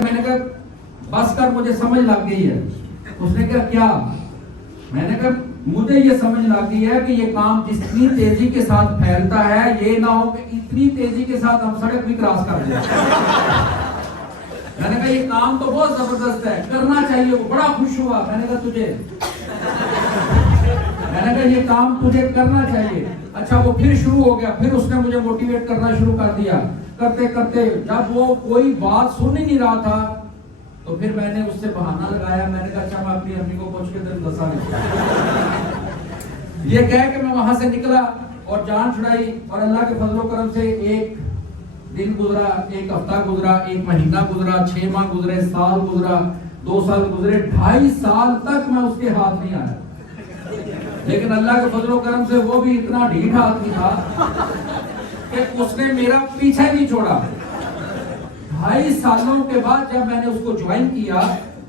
میں نے کہا بس کر مجھے سمجھ لگ گئی ہے. اس نے کہا کیا؟ میں نے کہا مجھے یہ سمجھ لگ گئی ہے کہ یہ کام جتنی تیزی کے ساتھ پھیلتا ہے یہ نہ ہو کہ اتنی تیزی کے ساتھ ہم سڑک بھی کراس کر دیں. میں نے کہا یہ کام تو بہت زبردست ہے, کرنا چاہیے. وہ بڑا خوش ہوا. میں نے کہا یہ کام تجھے کرنا چاہیے. اچھا وہ پھر شروع ہو گیا. پھر اس نے مجھے موٹیویٹ کرنا شروع کر دیا. کرتے کرتے جب وہ کوئی بات سن ہی نہیں رہا تھا تو پھر میں نے اس سے بہانہ لگایا. میں نے کہا اچھا میں اپنی امی کو پوچھ کے تیرے دسا نہیں. یہ کہہ کہ میں وہاں سے نکلا اور جان چھڑائی, اور اللہ کے فضل و کرم سے ایک دن گزرا, ایک ہفتہ گزرا, ایک مہینہ گزرا, 6 ماہ گزرے, سال گزرا, 2 سال گزرے, 2.5 سال تک میں اس کے ہاتھ نہیں آیا. لیکن اللہ کے فضل و کرم سے وہ بھی اتنا ڈھیٹ آدمی تھا کہ اس نے میرا پیچھے نہیں چھوڑا. 2.5 سالوں کے بعد جب میں نے اس کو جوائن کیا,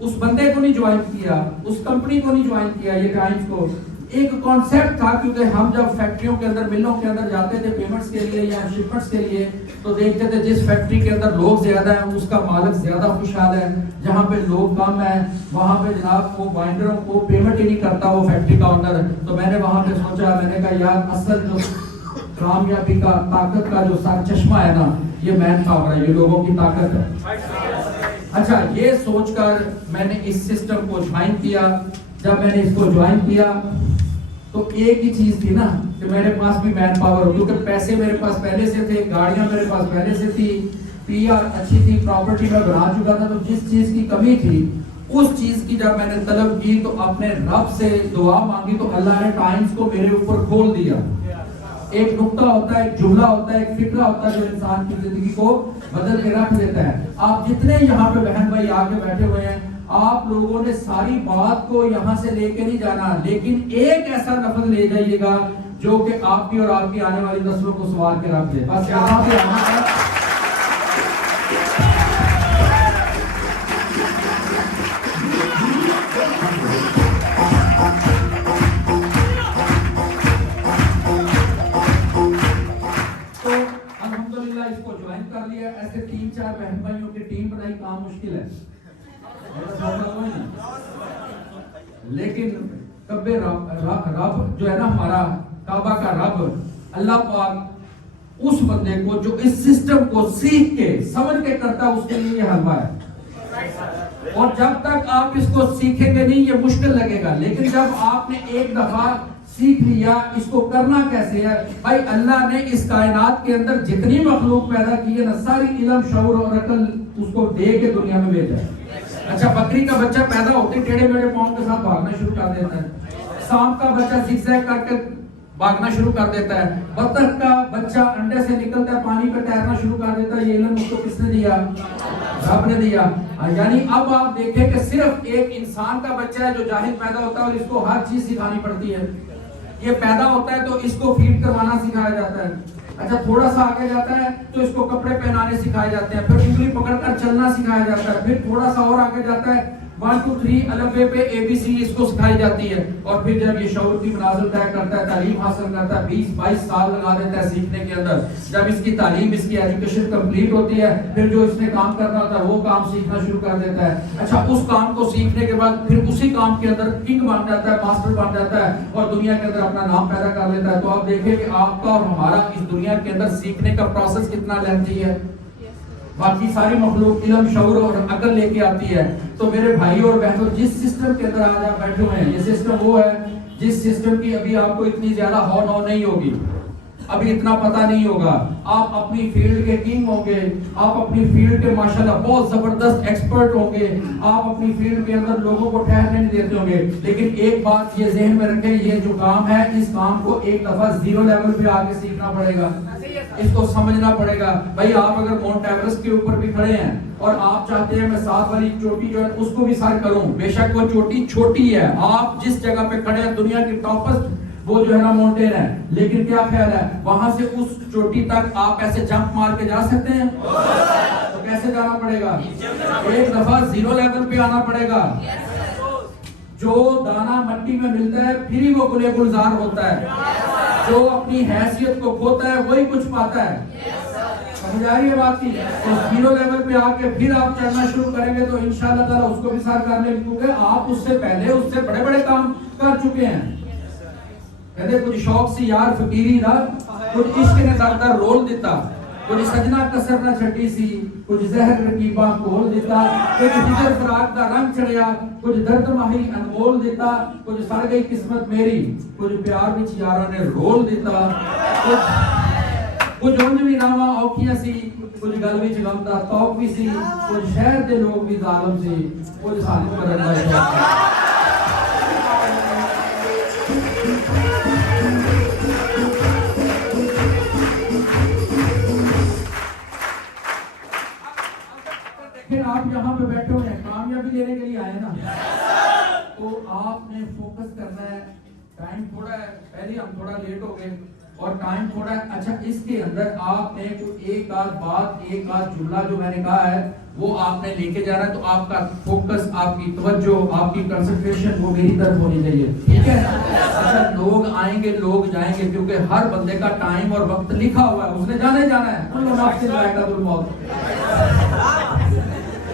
اس بندے کو نہیں جوائن کیا, اس کمپنی کو نہیں جوائن کیا, یہ ٹائمز کو, ایک کانسیپٹ تھا. کیونکہ ہم جب فیکٹریوں کے اندر, ملوں کے اندر جاتے تھے پیمنٹس کے لیے یا شپمنٹس کے لیے, تو دیکھتے تھے جس فیکٹری کے اندر لوگ زیادہ ہیں اس کا مالک زیادہ خوشحال ہے, جہاں پہ لوگ کم ہیں وہاں پہ جناب وہ بائنڈروں کو پیمنٹ ہی نہیں کرتا وہ فیکٹری کا اونر. تو میں نے وہاں پہ سوچا, میں نے کہا یار اصل جو کامیابی کا, طاقت کا جو سر چشمہ ہے نا, یہ مین پاور ہے, یہ لوگوں کی طاقت ہے. اچھا یہ سوچ کر میں نے اس سسٹم کو جوائن کیا. جب میں نے اس کو جوائن کیا تو ایک ہی چیز تھی نا کہ میرے پاس بھی مین پاور ہو, کیونکہ پیسے میرے پاس پہلے سے تھے, گاڑیاں میرے پاس پہلے سے تھی, پی آر اچھی تھی, پراپرٹی میں بنا چکا تھا. تو جس چیز کی کمی تھی اس چیز کی جب میں نے طلب کی تو اپنے رب سے دعا مانگی تو اللہ نے ٹائمز کو میرے اوپر کھول دیا. ایک نقطہ ہوتا ہے, ایک جملہ ہوتا ہے, ایک فکرہ ہوتا ہے جو انسان کی زندگی کو بدل کے رکھ دیتا ہے. آپ جتنے یہاں پہ بہن بھائی آگے بیٹھے ہوئے ہیں, آپ لوگوں نے ساری بات کو یہاں سے لے کے نہیں جانا, لیکن ایک ایسا لفظ لے جائیے گا جو کہ آپ کی اور آپ کی آنے والی نسلوں کو سوار کے رکھ دے. بس یہاں پہ آنا ہے. تو الحمدللہ اس کو جوائن کر لیا. ایسے 3-4 بہن بھائیوں کی ٹیم بنائی, کام مشکل ہے لیکن کبھی رب جو ہے نا, ہمارا کعبہ کا رب اللہ پاک اس بندے کو جو اس سسٹم کو سیکھ کے سمجھ کے کرتا ہے اس کے لیے یہ حلوہ ہے. اور جب تک آپ اس کو سیکھیں گے نہیں یہ مشکل لگے گا, لیکن جب آپ نے ایک دفعہ سیکھ لیا اس کو کرنا کیسے ہے. بھائی اللہ نے اس کائنات کے اندر جتنی مخلوق پیدا کی ہے نا, ساری علم, شعور اور عقل اس کو دے کے دنیا میں بھیجا ہے. اچھا بکری کا بچہ پیدا ہوتے ٹیڑھے میڑھے پاؤں کے ساتھ بھاگنا شروع کر دیتا ہے. سانپ کا بچہ زگ زیگ کر کے بھاگنا شروع کر دیتا ہے. بطخ کا بچہ انڈے سے نکلتا ہے پانی پہ تیرنا شروع کر دیتا ہے. یہ علم اس کو کس نے دیا؟ رب نے دیا. یعنی اب آپ دیکھیں کہ صرف ایک انسان کا بچہ ہے جو جاہل پیدا ہوتا ہے اور اس کو ہر چیز سکھانی پڑتی ہے. یہ پیدا ہوتا ہے تو اس کو فیڈ کروانا سکھایا جاتا ہے. اچھا تھوڑا سا آگے جاتا ہے تو اس کو کپڑے پہنانے سکھائے جاتے ہیں, پھر انگلی پکڑ کر چلنا سکھایا جاتا ہے, پھر تھوڑا سا اور آگے جاتا ہے 1 2 3 الفبے پہ ABC اس کو سکھائی جاتی ہے. اور پھر جب یہ شعور کی منازل طے کرتا ہے, تعلیم حاصل کرتا ہے, 20-22 سال لگا دیتا ہے سیکھنے کے اندر. جب اس کی تعلیم, اس کی ایجوکیشن کمپلیٹ ہوتی ہے, پھر جو اس نے کام کرنا ہوتا ہے وہ کام سیکھنا شروع کر دیتا ہے. اچھا اس کام کو سیکھنے کے بعد پھر اسی کام کے اندر کنگ بن جاتا ہے, ماسٹر بن جاتا ہے اور دنیا کے اندر اپنا نام پیدا کر لیتا ہے. تو آپ دیکھیں کہ آپ کا اور ہمارا اس دنیا کے اندر سیکھنے کا پروسیس کتنا لیندی ہے. باقی ساری مخلوق علم, شعور اور عقل لے کے آتی ہے. تو میرے بھائی اور بہنوں, جس سسٹم کے اندر آج آپ بیٹھے ہوئے ہیں, یہ سسٹم وہ ہے جس سسٹم کی ابھی آپ کو اتنی زیادہ ہو نہیں ہوگی, ابھی اتنا پتہ نہیں ہوگا. آپ اپنی فیلڈ کے کنگ ہوں گے, آپ اپنی فیلڈ کے ماشاءاللہ بہت زبردست ایکسپرٹ ہوں گے, آپ اپنی فیلڈ کے اندر لوگوں کو ٹھہرنے نہیں دیتے ہوں گے. لیکن ایک بات یہ ذہن میں رکھیں, یہ جو کام ہے اس کام کو ایک دفعہ 0 لیول پہ آگے سیکھنا پڑے گا, اس کو سمجھنا پڑے گا. بھائی آپ اگر ماؤنٹ ایورسٹ کے اوپر بھی کھڑے ہیں اور آپ چاہتے ہیں میں 7 والی چوٹی جو ہے اس کو بھی سر کروں, بے شک وہ چوٹی چھوٹی ہے, آپ جس جگہ پہ کھڑے ہیں دنیا کی ٹاپسٹ وہ جو ہے نا ماؤنٹین ہے, لیکن کیا خیال ہے وہاں سے اس چوٹی تک آپ ایسے جمپ مار کے جا سکتے ہیں؟ تو کیسے جانا پڑے گا؟ ایک دفعہ 0 لیول پہ آنا پڑے گا. جو دانا مٹی میں ملتا ہے پھر ہی وہ گلے گلزار ہوتا ہے. جو اپنی حیثیت کو کھوتا ہے وہی کچھ پاتا ہے. سمجھ آ رہی ہے بات کی؟ تو زیرو لیول پہ آ کے پھر آپ چڑھنا شروع کریں گے تو انشاءاللہ تعالیٰ اس کو بھی سار کر لیں گے، کیونکہ آپ اس سے پہلے اس سے بڑے بڑے کام کر چکے ہیں. کہتے کچھ شوق سی یار فقیری دا کچھ عشق نے در در رول دیتا، کچھ سجنا کسر نہ چھٹی سی، کچھ زہر رقیباں کھول دیتا، کچھ ہجر فراق دا رنگ چڑھیا، کچھ درد ماہی انمول دیتا، کچھ سڑ گئی قسمت میری، کچھ پیار وچ یاراں نے رول دیتا، کچھ اونج بھی راواں اوکھیاں سی، کچھ گل وچ غم دا توق بھی سی، کچھ شہر دے لوگ بھی ظالم سی، کچھ سانو کرن دا شوق. آپ یہاں پہ بیٹھے ہوئے ہیں، کامیابی لینے کے لیے آئے نا، تو آپ نے فوکس کرنا ہے. ٹائم تھوڑا ہے، پہلے ہم تھوڑا لیٹ ہو گئے اور ٹائم تھوڑا ہے. اچھا اس کے اندر آپ نے ایک آدھ بات، ایک آدھ جملہ جو میں نے کہا ہے وہ آپ نے لے کے جانا ہے. تو آپ کا فوکس، آپ کی توجہ، آپ کی کنسنٹریشن وہ میری طرف ہونی چاہیے. ٹھیک ہے؟ اچھا لوگ آئیں گے، لوگ جائیں گے، کیونکہ ہر بندے کا ٹائم اور وقت لکھا ہوا ہے، اس نے جانا ہی جانا ہے. کل نفس ذائقۃ الموت.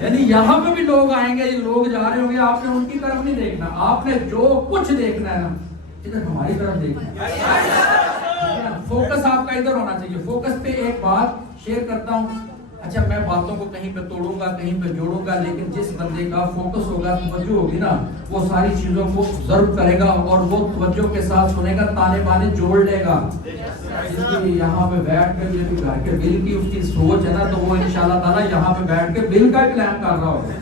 یعنی یہاں پہ بھی لوگ آئیں گے، لوگ جا رہے ہوں گے، آپ نے ان کی طرف نہیں دیکھنا، آپ نے جو کچھ دیکھنا ہے نا ادھر ہماری طرف دیکھنا ہے. فوکس آپ کا ادھر ہونا چاہیے. فوکس پہ ایک بات شیئر کرتا ہوں. اچھا میں باتوں کو کہیں پہ توڑوں گا، کہیں پہ جوڑوں گا، لیکن جس بندے کا فوکس ہوگا، توجہ ہوگی نا، وہ ساری چیزوں کو آبزرو کرے گا اور وہ توجہ کے ساتھ سنے گا، تانے بانے جوڑ لے گا. اس لیے یہاں پہ بیٹھ کر یہ گھر کے بل کی اس کی سوچ ہے نا، تو وہ انشاءاللہ تعالیٰ یہاں پہ بیٹھ کے بل کا کلیم کر رہا ہوگا.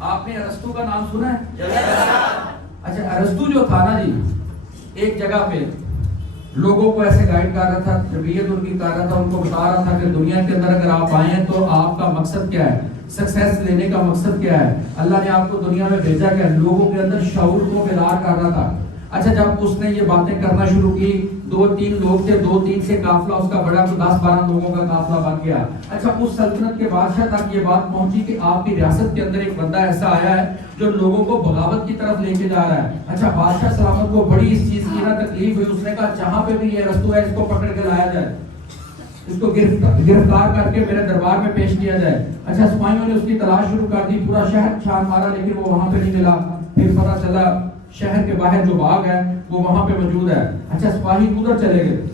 آپ نے ارسطو کا نام سنا ہے؟ اچھا ارسطو جو تھا نا جی، ایک جگہ پہ لوگوں کو ایسے گائیڈ کر رہا تھا، تربیت ان کی کر رہا تھا، ان کو بتا رہا تھا کہ دنیا کے اندر اگر آپ آئیں تو آپ کا مقصد کیا ہے، سکسیس لینے کا مقصد کیا ہے، اللہ نے آپ کو دنیا میں بھیجا کیا ہے. لوگوں کے اندر شعور کو بیدار کر رہا تھا. اچھا جب اس نے یہ باتیں کرنا شروع کی، 2-3 لوگ تھے، 2-3 سے قافلہ اس کا بڑا، تو 10-12 لوگوں کا قافلہ بن گیا. اچھا اس سلطنت کے بادشاہ تک یہ بات پہنچی کہ آپ کی ریاست کے اندر ایک بندہ ایسا آیا ہے جو لوگوں کو بغاوت کی طرف لے کے جا رہا ہے. اچھا بادشاہ سلامت کو بڑی اس چیز کی نا تکلیف ہوئی. اس نے کہا جہاں پہ بھی یہ ارسطو ہے اس کو پکڑ کے لایا جائے، اس کو گرفتار کر کے میرے دربار میں پیش کیا جائے. اچھا سپاہیوں نے اس کی تلاش شروع کر دی، پورا شہر چھان مارا، لیکن وہ وہاں پہ نہیں ملا. پھر پتہ چلا شہر کے باہر جو باغ ہے وہ وہاں پہ موجود ہے. اچھا سپاہی ادھر چلے گئے.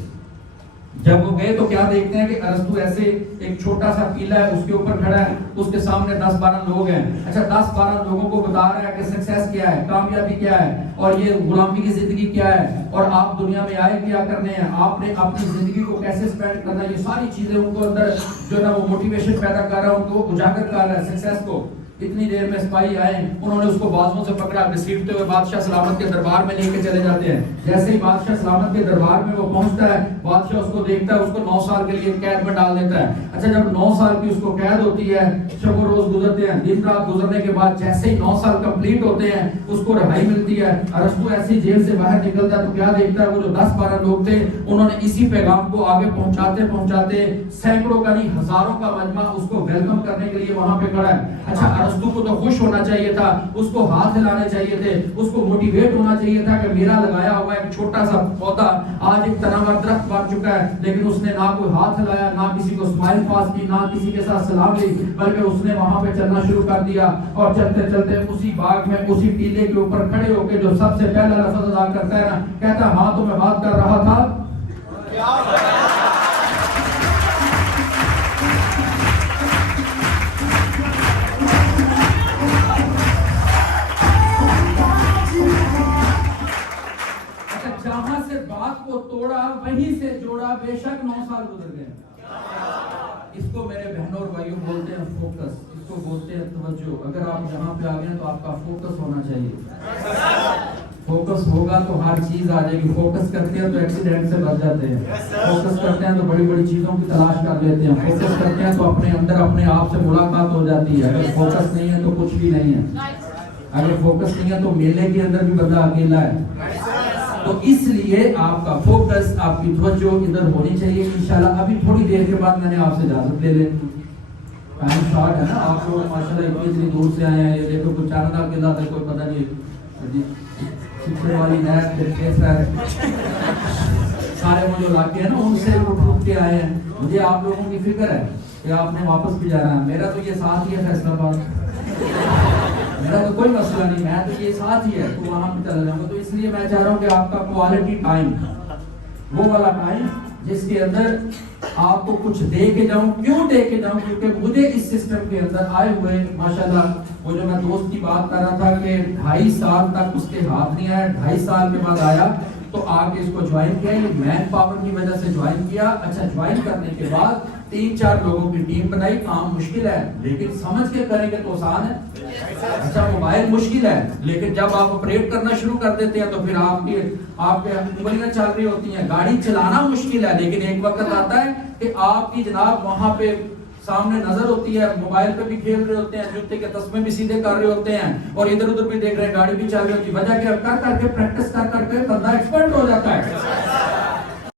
جب وہ گئے تو کیا دیکھتے ہیں کہ ارسطو ایسے ایک چھوٹا سا پیلا ہے، اس کے اوپر کھڑا ہے، اس کے سامنے 10-12 لوگ ہیں. اچھا 10-12 لوگوں کو بتا رہا ہے کہ سکسیس کیا ہے، کامیابی کیا ہے، اور یہ غلامی کی زندگی کیا ہے، اور آپ دنیا میں آئے کیا کرنے ہیں، آپ نے اپنی زندگی کو کیسے سپینڈ کرنا ہے. یہ ساری چیزیں ان کو اندر جو ہے نا وہ موٹیویشن پیدا کر رہا ہے، ان کو اجاگر کر رہا ہے سکسیس کو. اتنی دیر میں سپاہی آئے، انہوں نے اس کو بازوؤں سے پکڑا، گھسیٹتے ہوئے بادشاہ سلامت کے دربار میں لے کے چلے جاتے ہیں. جیسے ہی بادشاہ سلامت کے دربار میں وہ پہنچتا ہے، بادشاہ اس کو دیکھتا ہے، اس کو 9 سال کے لیے قید میں ڈال دیتا ہے. اچھا جب 9 سال کی اس کو قید ہوتی ہے، شب و روز گزرتے ہیں، دن رات گزرنے کے بعد جیسے ہی 9 سال کمپلیٹ ہوتے ہیں اس کو رہائی ملتی ہے. ارسطو ایسی جیل سے باہر نکلتا ہے تو کیا دیکھتا ہے، وہ جو 10-12 لوگ تھے انہوں نے اسی پیغام کو آگے پہنچاتے پہنچاتے سینکڑوں کا نہیں ہزاروں کا مجمع اس کو ویلکم کرنے کے لیے وہاں پہ کھڑا ہے. اچھا ارسطو کو تو خوش ہونا چاہیے تھا، اس کو ہاتھ ہلانے چاہیے تھے، اس کو موٹیویٹ ہونا چاہیے تھا کہ میرا لگایا ہوا ایک چھوٹا سا پودا آج ایک تناور درخت بن چکا ہے. لیکن اس نے نہ کوئی ہاتھ ہلایا، نہ کسی کو اسمائل پاس کی، نہ کسی کے ساتھ سلام لی، بلکہ اس نے وہاں پہ چلنا شروع کر دیا. اور چلتے چلتے اسی باغ میں اسی ٹیلے کے اوپر کھڑے ہو کے جو سب سے پہلا لفظ ادا کرتا ہے نا، کہتا ہاں تو میں بات کر رہا تھا. توڑا وہیں سے جوڑا، بے شک 9 سال گزر گئے. اس کو میرے بہنوں اور بھائیوں بولتے ہیں فوکس، اس کو بولتے ہیں توجہ. اگر آپ یہاں پہ آ گئے تو آپ کا فوکس ہونا چاہیے. فوکس ہوگا تو ہر چیز آ جائے گی. فوکس کرتے ہیں تو ایکسیڈنٹ سے بچ جاتے ہیں، فوکس کرتے ہیں تو بڑی بڑی چیزوں کی تلاش کر لیتے ہیں، فوکس کرتے ہیں تو اپنے اندر اپنے آپ سے ملاقات ہو جاتی ہے. اگر فوکس نہیں ہے تو کچھ بھی نہیں ہے. اگر فوکس نہیں ہے تو میلے کے اندر بھی بندہ اکیلا ہے. تو اس لیے آپ کا فوکس، آپ کی توجہ ادھر ہونی چاہیے. انشاءاللہ ابھی تھوڑی دیر کے بعد میں نے آپ سے اجازت لے لیں. ٹائم شارٹ ہے نا, آپ لوگ ماشاءاللہ اتنی دور سے آئے ہیں, یہ دیکھو کوئی چارنا کے لاتے کوئی پتہ نہیں سکھے والی نیت کیسا ہے, سارے وہ جو علاقے ہیں نا ان سے اٹھ کے آئے ہیں. مجھے آپ لوگوں کی فکر ہے کہ آپ نے واپس بھی جانا ہے. میرا تو یہ ساتھ ہی ہے فیصل آباد, میرا تو کوئی مسئلہ نہیں, میں تو یہ ساتھ ہی ہے تو وہاں پہ چلا جاؤں گا. تو اس لیے میں چاہ رہا ہوں کہ آپ کا کوالٹی ٹائم, وہ والا ٹائم جس کے اندر آپ کو کچھ دے کے جاؤں. کیوں دے کے جاؤں؟ کیونکہ مجھے اس سسٹم کے اندر آئے ہوئے ماشاءاللہ, وہ جو میں دوست کی بات کر رہا تھا کہ 2.5 سال تک اس کے ہاتھ نہیں آیا, 2.5 سال کے بعد آیا تو آ کے اس کو جوائن کیا. یہ مین پاور کی وجہ سے جوائن کیا. اچھا, جوائن کرنے کے بعد 3-4 لوگوں کی ٹیم بنائی. کام مشکل ہے لیکن سمجھ کے کریں گے تو آسان ہے. اچھا, موبائل مشکل ہے لیکن جب آپ آپریٹ کرنا شروع کر دیتے ہیں تو پھر آپ کے انگلیاں چل رہی ہوتی ہیں. گاڑی چلانا مشکل ہے لیکن ایک وقت آتا ہے کہ آپ کی جناب وہاں پہ سامنے نظر ہوتی ہے, موبائل پہ بھی کھیل رہے ہوتے ہیں, جوتے کے تسمے بھی سیدھے کر رہے ہوتے ہیں اور ادھر ادھر بھی دیکھ رہے ہیں, گاڑی بھی چل رہی ہوتی ہے. وجہ کیا, کر کر کے پریکٹس کر کر کے بندہ ایکسپرٹ ہو جاتا ہے.